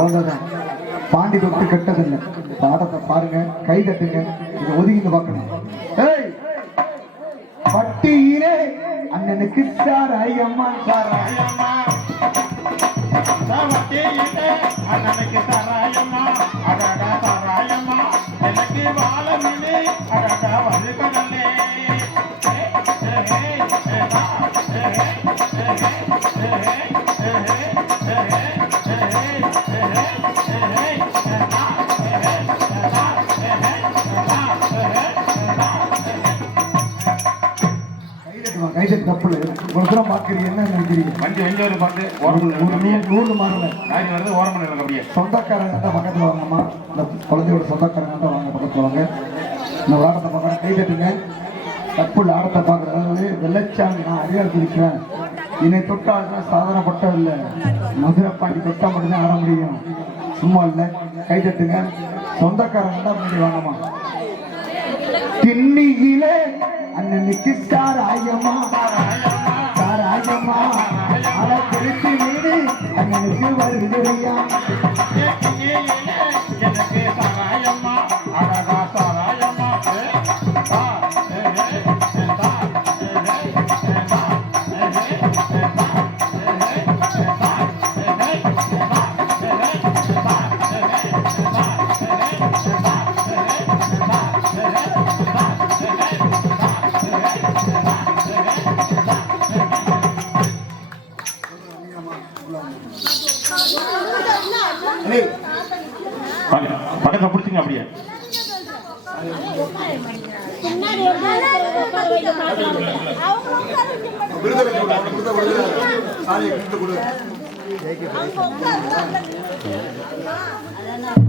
அவ்வளவுதான். பாண்டி தொட்டு கெட்டதில்லை. பாடத்தை பாருங்க, கை தட்டுங்க. இதை ஒதுங்கிட்டு பார்க்கணும். ஏய் பட்டியிலே அண்ணனுக்கு சாராய் அம்மா சாராயம்மா அண்ணனுக்கு சாராயம்மா அடடா சாராயம்மா எனக்கு வாழமில்லை அடடா வருகனல்லே கைதட்டு தப்புல ஒரு தூரம் பார்க்குறீங்க. என்ன நினைக்கிறீங்க? வண்டி வெஞ்சோரு பார்த்து நூறு மாறல நாய் வருது ஓரமணி இருக்கு அப்படியே. சொந்தக்காரங்க தான் பக்கத்தில் வாங்கம்மா. இந்த குழந்தையோட சொந்தக்காரங்க தான் வாங்க பக்கத்தில் வாங்க. இந்த ஆடத்தை பார்க்குறேன், கை தட்டுங்க. தப்புள்ள ஆடத்தை பார்க்குறது வெள்ளச்சாமி. நான் அடியாருக்கு இருக்கிறேன். என்னை தொட்டால் சாதாரணப்பட்ட இல்லை, மதுரப்பாண்டி தொட்டா மட்டும்தான் ஆட முடியும். சும்மா இல்லை. கை தட்டுங்க. சொந்தக்காரங்க தான் முன்னாடி வாங்கம்மா. திண்ணியிலே அண்ணனுக்கு சாராயம்மா சாராயம்மா அட திருச்சி வீடு அண்ணனுக்கு வருகிறியா எனக்கு சாராயம்மா அடடா சாராயம்மா பக்கத்துல பிடிச்சிங்க அப்படியே. அவங்க